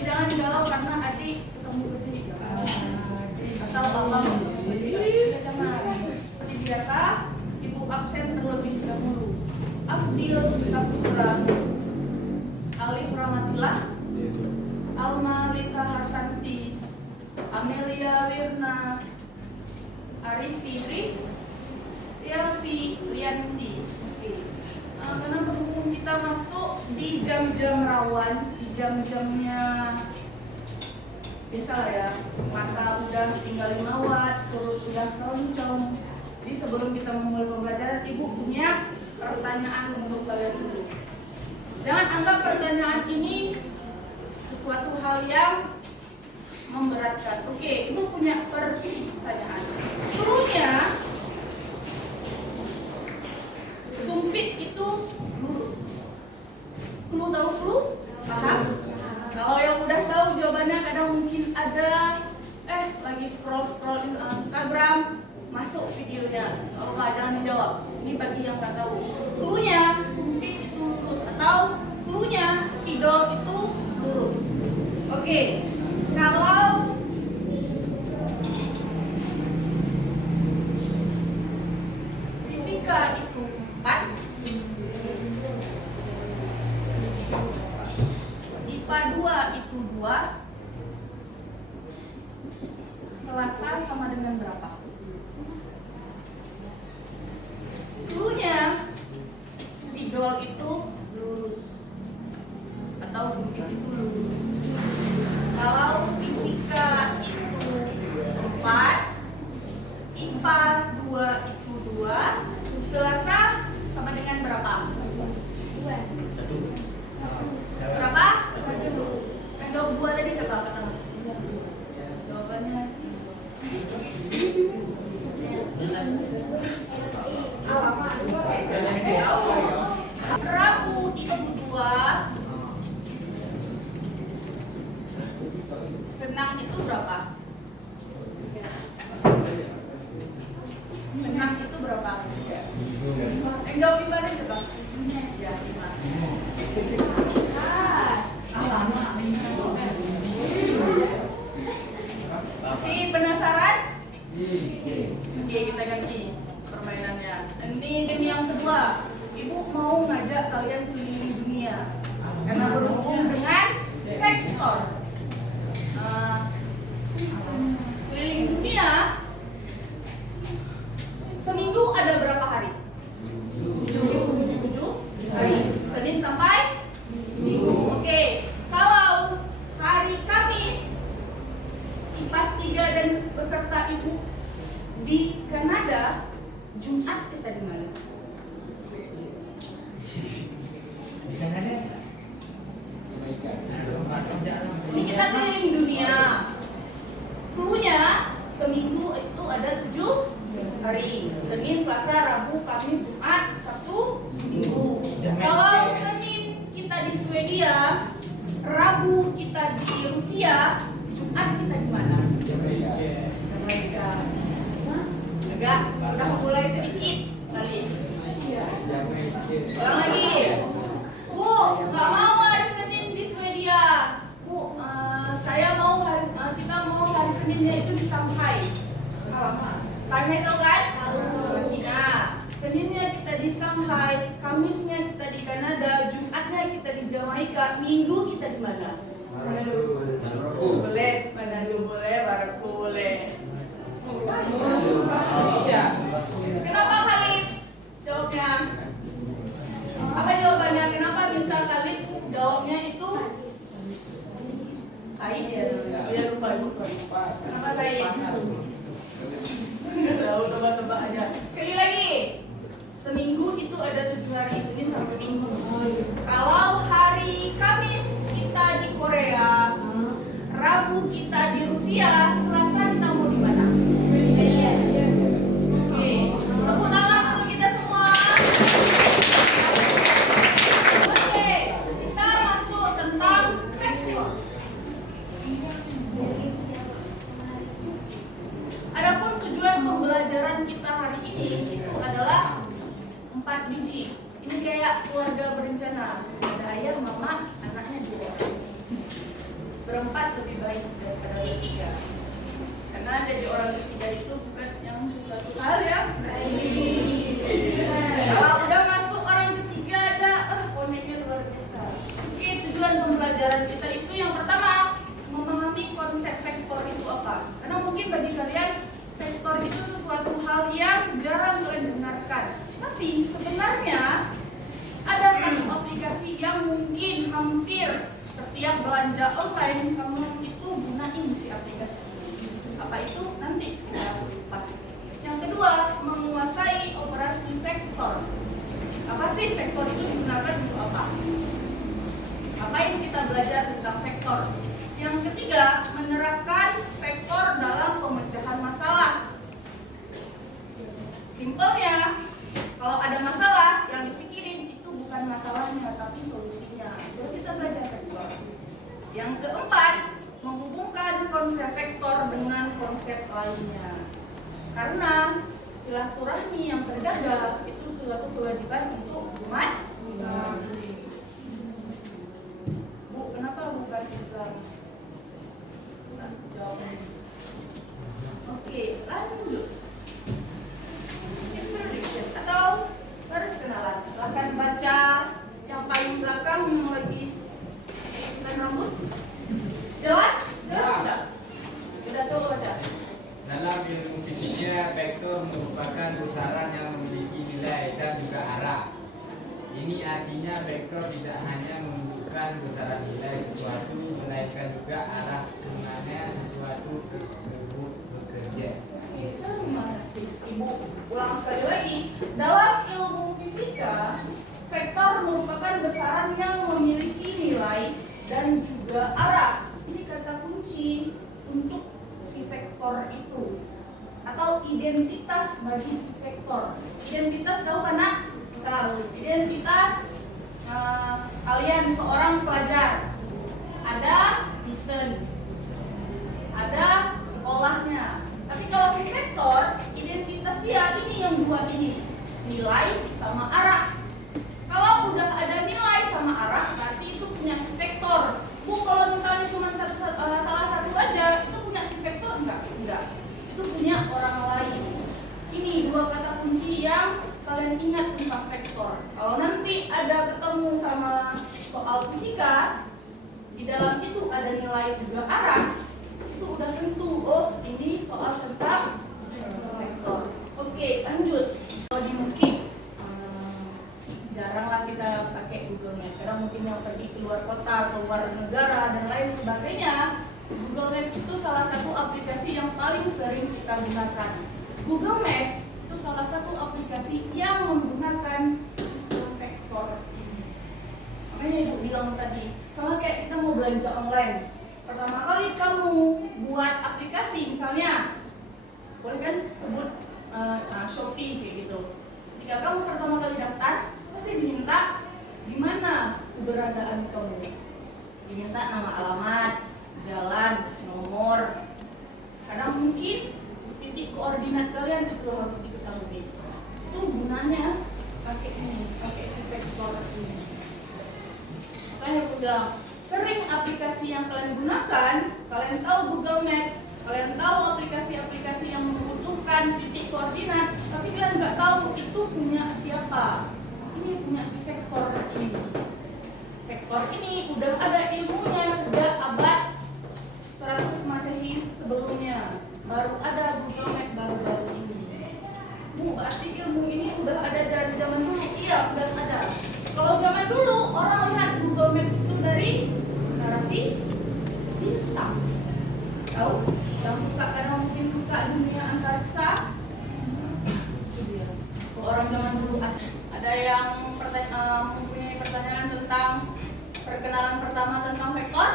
Jangan galau karena adik ketemu gede atau abang seperti biasa ibu absen terlebih dahulu. Abdil Saputra, Alif Rahmatillah, Alma Lita Harsanti, Amelia Wirna, Arif Fitri, Yelsi Lianti. Karena berhubung kita masuk di jam-jam rawan, di jam-jamnya biasa lah ya, mata udah tinggal 5 watt, perut udah keroncong. Jadi sebelum kita memulai pembelajaran, ibu punya pertanyaan untuk kalian dulu. Jangan anggap pertanyaan ini sesuatu hal yang memberatkan. Oke, ibu punya pertanyaan. Dulunya sumpit itu lurus. Clue tahu clue? Paham? Kalau yang udah tahu jawabannya kadang mungkin ada lagi scroll Instagram, masuk videonya. Kalau nggak jangan dijawab. Ini bagi yang nggak tahu. Clue-nya sumpit itu lurus atau clue-nya spidol itu lurus. Oke. Kalau fisika itu 4, IPA 2 itu 2, Selasa sama dengan berapa? Clue-nya spidol itu lurus atau sumpit itu lurus. Kalau fisika itu 4, IPA 2 itu 2, Selasa sama dengan berapa? 2. Berapa? Kan jawab 2 tadi berapa kata? Jawabannya Rabu itu 2, Senang itu berapa? Senang itu berapa? Yang jawab gimana coba? Ya, 5. Masih penasaran? Oke, kita ganti permainannya. Ini game yang kedua. Ibu mau ngajak kalian keliling dunia karena berhubung dengan vektor. Keliling dunia seminggu ada berapa hari? 7 hari. Senin sampai Minggu. Oke. Kalau hari Kamis, IPAS 3 dan peserta ibu di Kanada, Jumat kita di mana? Di Kanada. Ini kita keliling dunia. Clue-nya seminggu itu ada 7 hari. Senin, Selasa, Rabu, Kamis, Jumat, Sabtu, Minggu. Kalau Senin kita di Swedia, Rabu kita di Rusia, Jumat kita di mana? Jamaika. Enggak, udah mulai sedikit kali. Ulang lagi. Bu, nggak mau hari Senin di Swedia. Bu, saya mau kita mau hari Seninnya itu di Shanghai. Shanghai tahu kan? Cina. Seninnya kita di Shanghai, Kamisnya kita di Kanada, Jumatnya kita di Jamaika, Minggu kita di mana? Boleh, Manado boleh, Maroko boleh. Kenapa Khalid? Jawabnya apa jawabannya? Kenapa bisa Khalid jawabnya itu? Khalid ya lupa ibu. Kenapa Khalid? Tahu tebak-tebak aja. Sekali lagi. Seminggu itu ada 7 hari, Senin sampai Minggu. Kalau hari Kamis Karena jadi orang ketiga itu bukan yang suatu hal yang kalau udah masuk orang ketiga ada koneknya luar biasa. Oke, tujuan pembelajaran kita itu yang pertama memahami konsep vektor itu apa. Karena mungkin bagi kalian vektor itu sesuatu hal yang jarang kalian dengarkan. Tapi sebenarnya ada satu aplikasi yang mungkin hampir setiap belanja online kamu itu gunain si aplikasi ini. Apa itu? Nanti kita bahas. Yang kedua, menguasai operasi vektor. Apa sih vektor itu digunakan untuk apa? Apa yang kita belajar tentang vektor? Yang ketiga, menerapkan vektor dalam pemecahan masalah. Simpelnya, kalau ada masalah yang dipikirin itu bukan masalahnya tapi solusinya. Jadi kita belajar vektor. Yang keempat, menghubungkan konsep vektor dengan konsep lainnya. Karena silaturahmi yang terjaga itu suatu kewajiban untuk umat Muslim. Bu, kenapa bukan Islam? Jawabnya. Oke, lanjut. Introduction atau perkenalan. Silakan baca yang paling belakang yang lagi ikutan rambut. Jelas? Jelas tidak? Sudah coba baca. Dalam ilmu fisiknya, vektor merupakan pusaran yang memiliki nilai dan juga arah. Ini artinya vektor tidak hanya menunjukkan pusaran nilai sesuatu, melainkan juga arah kemana sesuatu tersebut bekerja. Ibu ulang sekali lagi. Dalam ilmu fisika, vektor merupakan besaran yang memiliki nilai dan juga arah. Ini kata kunci untuk si vektor itu atau identitas bagi si vektor. Identitas tahu kan nak? Selalu identitas kalian seorang pelajar. Ada desain, ada sekolahnya. Tapi kalau si vektor, identitas dia ini yang dua ini, nilai sama arah. Kalau udah ada nilai sama arah, berarti itu punya si vektor. Bu, kalau misalnya cuma salah satu aja, itu punya si vektor enggak? Enggak. Itu punya orang lain. Ini dua kata kunci yang kalian ingat tentang vektor. Kalau nanti ada ketemu sama soal fisika, di dalam itu ada nilai juga arah, itu udah tentu, oh ini soal tentang vektor. Oke, lanjut. Kalau di mungkin jaranglah kita pakai Google Maps karena mungkin yang pergi keluar kota, keluar negara dan lain sebagainya. Google Maps itu salah satu aplikasi yang paling sering kita gunakan. Google Maps itu salah satu aplikasi yang menggunakan sistem vektor ini. Makanya Ibu bilang tadi, sama kayak kita mau belanja online. Pertama kali kamu buat aplikasi misalnya, boleh kan sebut Shopee kayak gitu. Ketika kamu pertama kali daftar, pasti diminta di mana keberadaan kamu. Diminta nama alamat, jalan, nomor. Karena mungkin titik koordinat kalian itu harus diketahui. Itu gunanya pakai ini, pakai si vektor ini. Makanya aku bilang, sering aplikasi yang kalian gunakan, kalian tahu Google Maps, kalian tahu aplikasi-aplikasi yang membutuhkan titik koordinat, tapi kalian nggak tahu itu punya siapa. Ini punya si vektor ini. Vektor ini udah ada ilmunya sejak abad 100 Masehi sebelumnya. Baru ada Google Maps baru-baru ini. Bu, berarti ilmu ini udah ada dari zaman dulu? Iya, udah ada. Kalau zaman dulu orang lihat Google Maps itu dari narasi bintang. Tahu? Yang suka karena mungkin suka dunia antariksa. Itu dia. Kalau orang zaman dulu ada yang mempunyai pertanyaan tentang perkenalan pertama tentang vektor?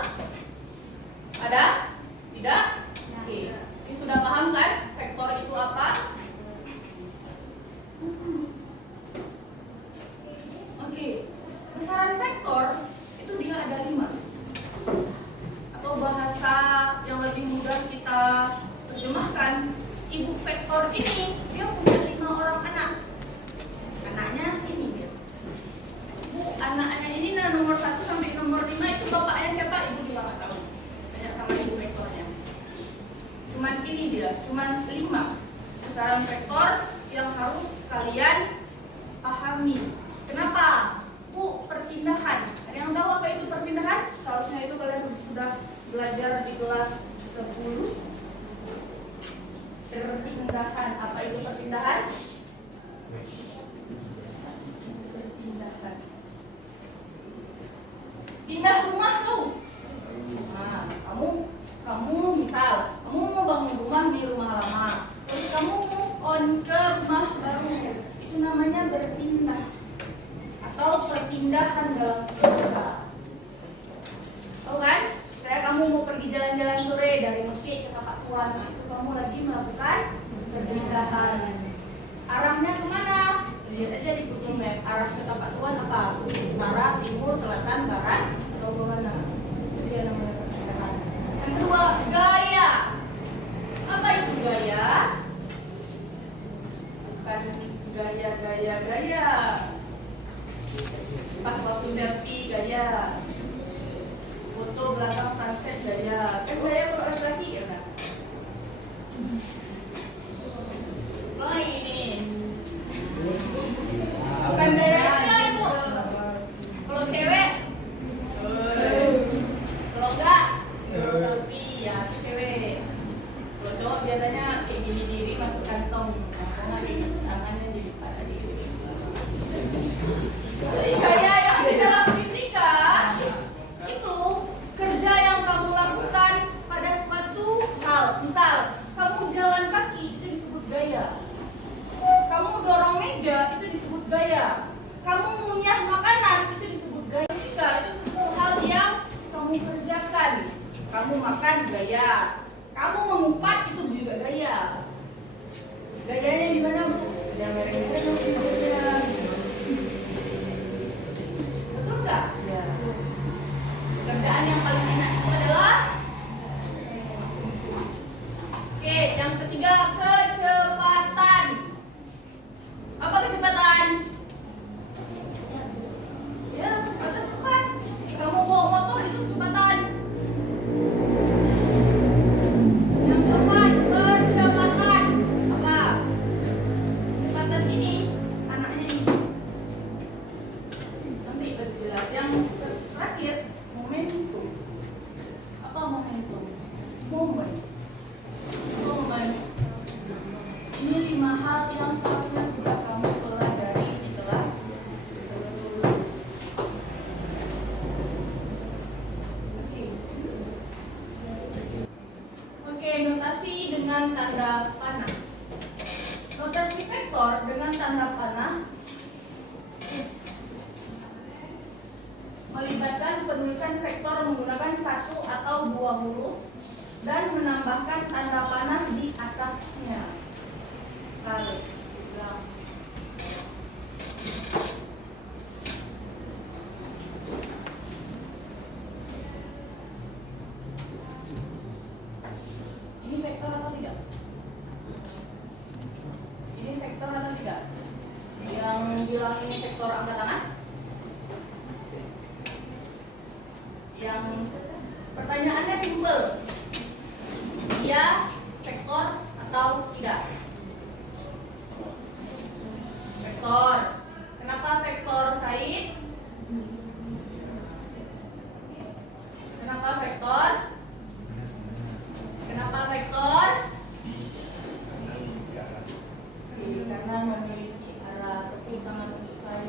Ada? Tidak? Oke. Ini sudah paham kan? Vektor itu apa? Oke. Besaran vektor itu dia ada 5. Atau bahasa yang lebih mudah kita terjemahkan, ibu vektor ini dia punya 5 orang anak. Anaknya ini dia. Bu, anaknya ini nomor 1 sampai nomor 5 itu bapaknya siapa? Ibu juga nggak tahu. Tanya sama ibu vektornya. Cuma Cuman ini dia, cuman 5 besaran vektor yang harus kalian pahami. Kenapa? Perpindahan. Ada yang tahu apa itu perpindahan? Seharusnya itu kalian sudah belajar di kelas 10. Perpindahan. Apa itu perpindahan? Perpindahan. Pindah rumah tuh. Nah, kamu misal kamu mau bangun rumah di rumah lama, terus kamu move on ke rumah baru. Itu namanya berpindah atau perpindahan dalam kita. Tahu kan? Kayak kamu mau pergi jalan-jalan sore dari Mesir ke Tapak Tuan, nah, itu kamu lagi melakukan perpindahan. Arahnya kemana? Lihat aja di Google Map. Arah ke Tapak Tuan apa? Barat, timur, selatan, barat, atau kemana? Itu dia namanya perpindahan. Yang kedua, gaya. Apa itu gaya? Bukan gaya. Pas waktu selfie gaya, foto belakang sunset gaya. Kan gaya kalau laki ya kan? Oh ini, bukan gayanya itu. Kalau cewek, kalau enggak, selfie ya itu cewek. Kalau cowok biasanya kayak gini diri masuk kantong, kalau nggak tangannya jadi pada diri. Gaya yang di dalam fisika itu kerja yang kamu lakukan pada suatu hal. Misal, kamu jalan kaki itu disebut gaya. Kamu dorong meja itu disebut gaya. Kamu ngunyah makanan itu disebut gaya. Fisika itu hal yang kamu kerjakan. Kamu makan gaya. Kamu mengumpat itu juga gaya. Gayanya di mana, Bu? Yang merah-merah. Betul nggak? Ya. Pekerjaan yang paling enak itu adalah oke, yang ketiga kecepatan. Apa kecepatan? Ya, kecepatan cepat. Kamu bawa motor itu kecepatan. Yang keempat, kecepatan. Apa? Kecepatan ini, anaknya ini. Nanti berjelas. Yang terakhir, momentum. Apa momentum? Momen. Ini 5 hal yang seharusnya sudah kamu pelajari di kelas 10. Oke, notasi dengan tanda panah. Notasi vektor dengan tanda panah melibatkan penulisan vektor menggunakan 1 atau 2 huruf dan menambahkan tanda panah di atasnya. Tarik, bilang. Ini vektor atau tidak? Ini vektor atau tidak? Yang bilang ini vektor angkat tangan? Yang pertanyaannya simpel. Dia vektor atau tidak? Vektor. Kenapa vektor, Said? Kenapa vektor? Kenapa vektor? Karena memiliki arah. Betul, sangat untuk saya.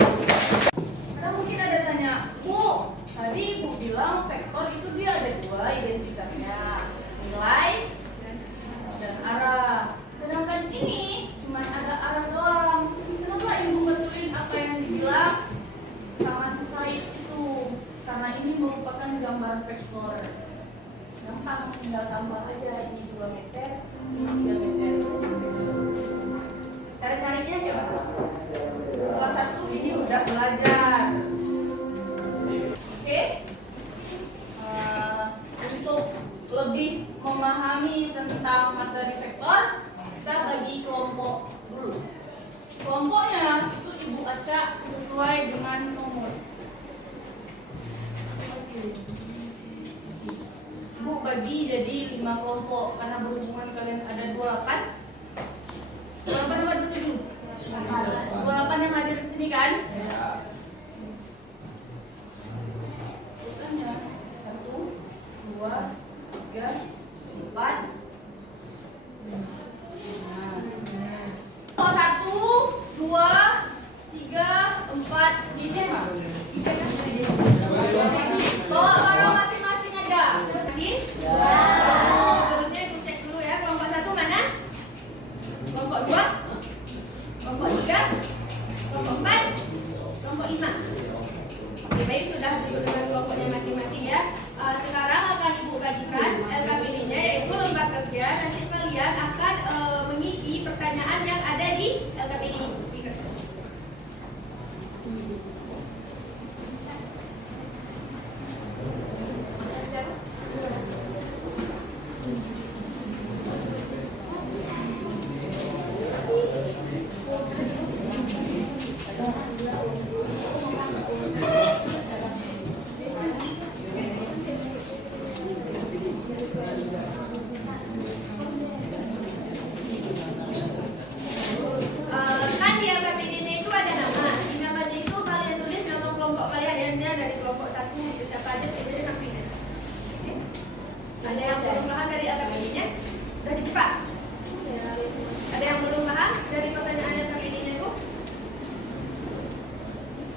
Karena mungkin ada tanya, Bu, tadi Ibu bilang vektor itu dia ada 2 identitasnya, nilai dan arah. Sedangkan ini cuma ada arah doang. Kenapa Ibu betulin apa yang dibilang sama si Said itu? Karena ini merupakan gambar vektor. Gampang, tinggal tambah aja ini 2 meter, ini 3 meter. Cara carinya gimana? Kelas 1 ini udah belajar. Oke? Untuk lebih memahami tentang materi vektor, kita bagi kelompok dulu. Kelompoknya itu Ibu acak sesuai dengan nomor. Ibu bagi bagi jadi 5 kelompok karena berhubungan kalian ada 28. 28 sama 27. 28 yang hadir di sini kan? Urutannya 1, 2, 3, 4. Oh, 1, 2, 3, 4. Ini apa? Bawa barang masing-masing aja. Sebelumnya ibu cek dulu ya. Kelompok 1 mana? Kelompok 2, kelompok 3, kelompok 4, kelompok 5. Oke, baik, sudah dengan kelompoknya masing-masing ya. Sekarang akan ibu bagikan LKPD-nya, yaitu lembar kerja. Nanti kalian akan mengisi pertanyaan yang ada di LKPD ini. Kan di LKPD-nya itu ada nama. Di namanya itu kalian tulis nama kelompok kalian ya. Misalnya dari kelompok 1 itu siapa aja, tulisnya di sampingnya. Oke? Ada yang belum paham dari LKPD-nya? Sudah dibuka? Ada yang belum paham dari pertanyaan LKPD-nya itu?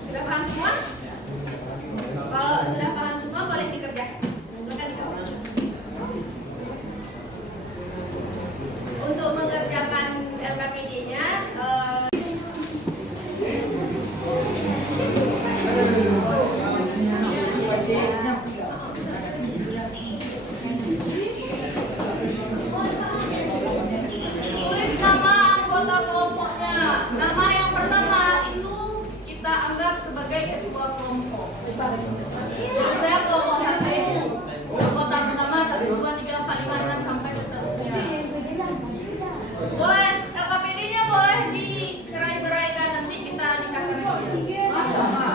Sudah paham semua? Kalau sudah paham semua boleh dikerjakan. Silakan dijawab. Untuk mengerjakan LKPD-nya, Tulis nama anggota kelompoknya. Nama yang pertama itu kita anggap sebagai ketua kelompok. Saya kelompok 1. Anggota pertama 1, 2, 3, 4, 5, 6 sampai seterusnya. Boleh LKPD-nya boleh dicerai-beraikan, nanti kita nikahkan ada sama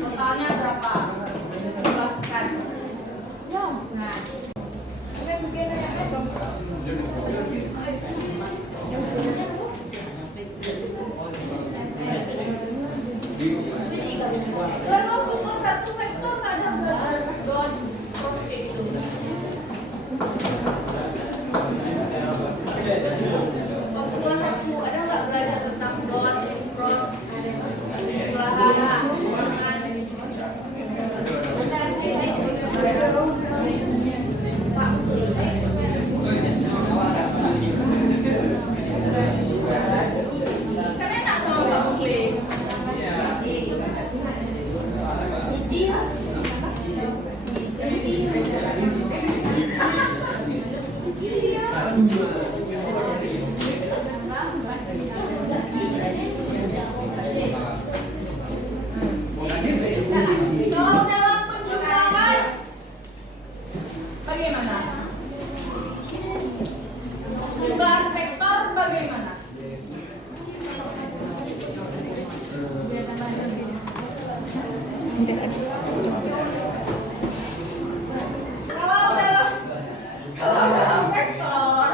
totalnya berapa? Silahkan. Kalau untuk satu vektor ada berapa dot cross itu? Untuk satu ada nggak belajar tentang dot cross? Kan enak sama Pak Mukli. Kalau dalam penjumlahan bagaimana? Jumlahan vektor bagaimana? Kalau dalam vektor,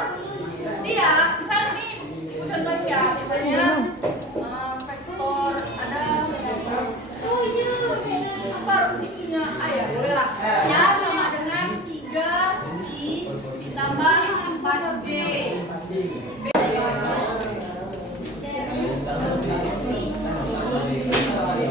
dia misalnya nih, contohnya misalnya vektor ada apa intinya ya boleh lah ya sama dengan 3i ditambah 4j. Boleh.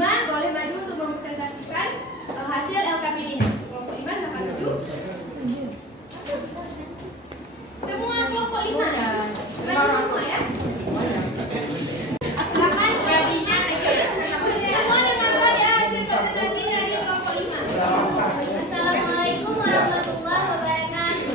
5 boleh maju untuk mempresentasikan hasil LKPD-nya. Kelompok 5 silakan maju. Semua kelompok 5 maju semua ya. Silakan semua dengar ya hasil presentasi dari kelompok 5. Assalamualaikum warahmatullahi wabarakatuh.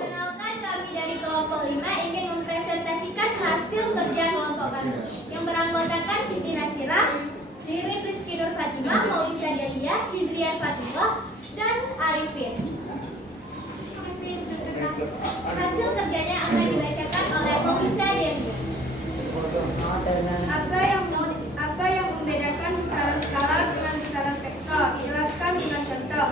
Perkenalkan, kami dari kelompok 5 ingin mempresentasikan hasil kerja kelompok kami yang beranggotakan Siti Nasirah, Ririn Rizky Nur Fatimah, Maulisa Delia, Hizrian Fatullah, dan Arifin. Hasil kerjanya akan dibacakan oleh Maulisa Delia. Apa yang membedakan besaran skalar dengan besaran vektor? Dijelaskan dengan contoh.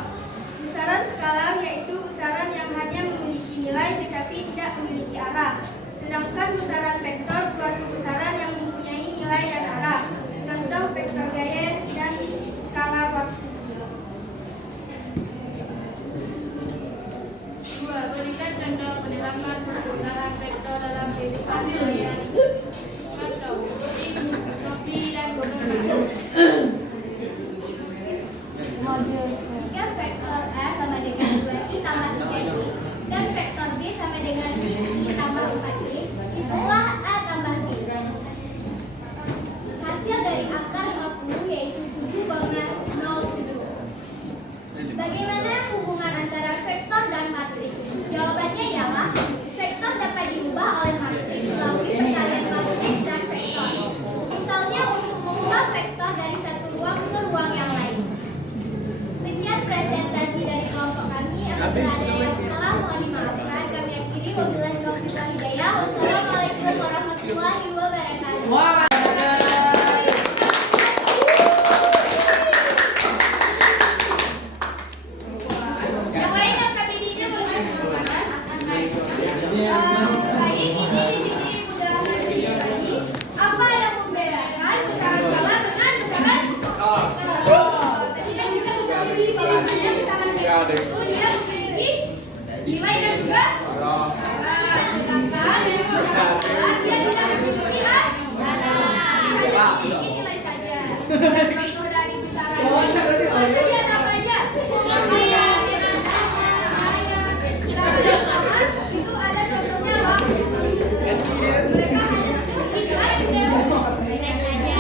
Besaran skalar yaitu besaran yang hanya memiliki nilai tetapi tidak memiliki arah. Sedangkan besaran vektor suatu besaran yang mempunyai nilai dan arah. Contoh vektor gaya dan skala waktu. 2. Berikan contoh penerapan penggunaan vektor dalam kehidupan sehari-hari. Contoh, Shopee dan Google. Jika vektor A sama dengan 2i tambah 3i dan vektor B sama dengan 3i tambah 4i, itulah A tambah B. Hasil dari akar 50 yaitu 7,07. Bagaimana hubungan antara vektor dan matriks? Jawabannya ialah vektor dapat diubah oleh matriks melalui perkalian matriks dan vektor. Misalnya untuk mengubah vektor dari satu ruang ke ruang yang lain. Sekian presentasi dari kelompok kami. Apabila ada yang salah mohon dimaafkan. Kami akhiri wabillahi taufiq wal hidayah. Wassalamualaikum warahmatullahi wabarakatuh. Yang lain LKPD-nya boleh masuk kan? Baik, ini di sini udah review lagi. Apa yang membedakan besaran skalar dengan besaran vektor? Tadi kan kita sudah beri bahwasanya besaran vektor itu dia memiliki nilai dan juga arah. Sedangkan yang besaran skalar dia tidak memiliki arah. Hanya memiliki nilai saja. Dan contoh dari besaran tadi ada apa aja? Itu ada contohnya waktu. Mereka hanya memiliki nilai saja.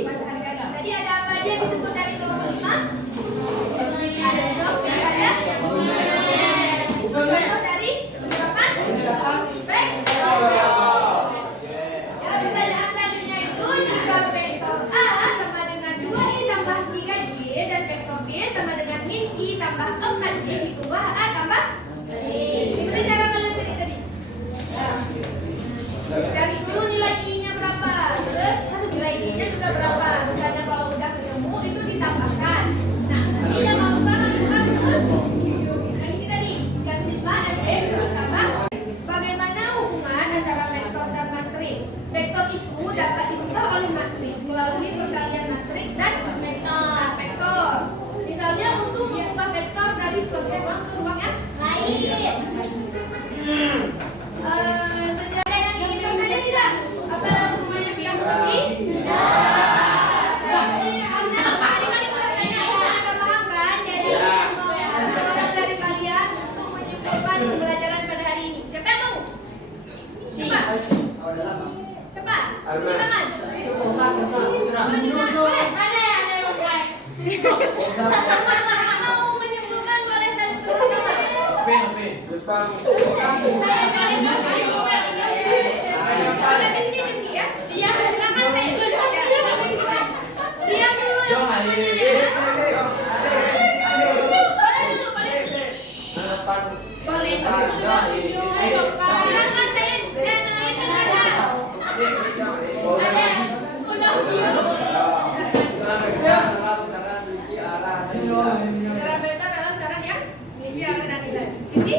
Mas Hargani, tadi ada apa aja disebut dari kelompok 5? Ada Shopee, ada contoh dari penerapan vektor. Ya, pertanyaan selanjutnya itu jika vektor A sama dengan 2i tambah 3j dan vektor B sama dengan min i tambah 4j, hitunglah A tambah B. Ikuti cara kalian cari tadi. Cari dulu nilai i-nya berapa, terus nilai i-nya juga berapa. Misalnya kalau udah ketemu itu ditambahkan. Nah, nanti jangan lupa masukkan terus. Nah, ini tadi yang sigma fx sama. Bagaimana hubungan antara vektor dan matriks? Vektor itu dapat diubah oleh matriks melalui perkalian matriks dan vektor. Misalnya untuk mengubah vektor dari suatu ruang ke ruang yang lain. Ada yang ingin bertanya tidak? Apa semuanya sudah mengerti? Karena kali-kali bertanya ada paham kan? Jadi mohon dari kalian untuk menyimpulkan pembelajaran pada hari ini. Siapa yang mau? Cepat. Cepat. Tunjuk tangan. Tunjuk tangan. Boleh? Ada yang mau mulai? Mau menyimpulkan boleh tunjuk tangan. Saya paling boleh di sini begini ya. Dia silakan saya tunjuk ya. Dia dulu yang boleh silakan saya yang lain dengarkan. Ada udah Besaran vektor adalah besaran yang memiliki arah dan nilai. Jadi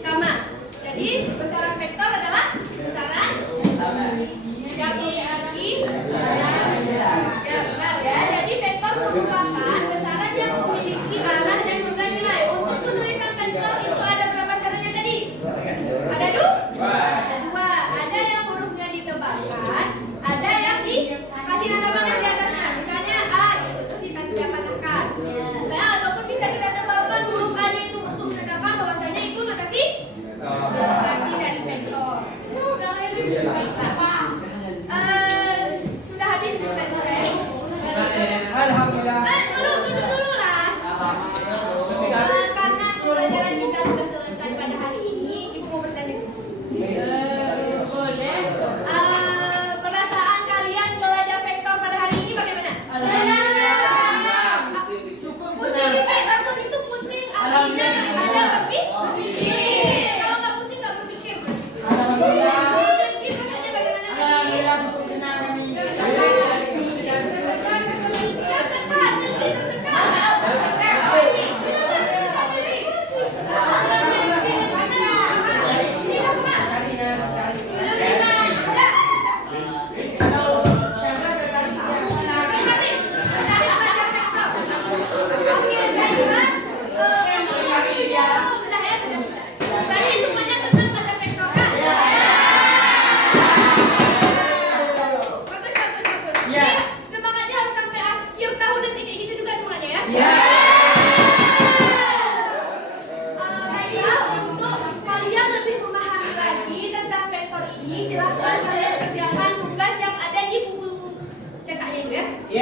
sama. Jadi besaran vektor adalah besaran yang memiliki ya benar ya. Jadi vektor merupakan besaran yang memiliki arah dan juga nilai. Untuk penulisan vektor itu ada berapa caranya tadi?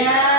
Ya.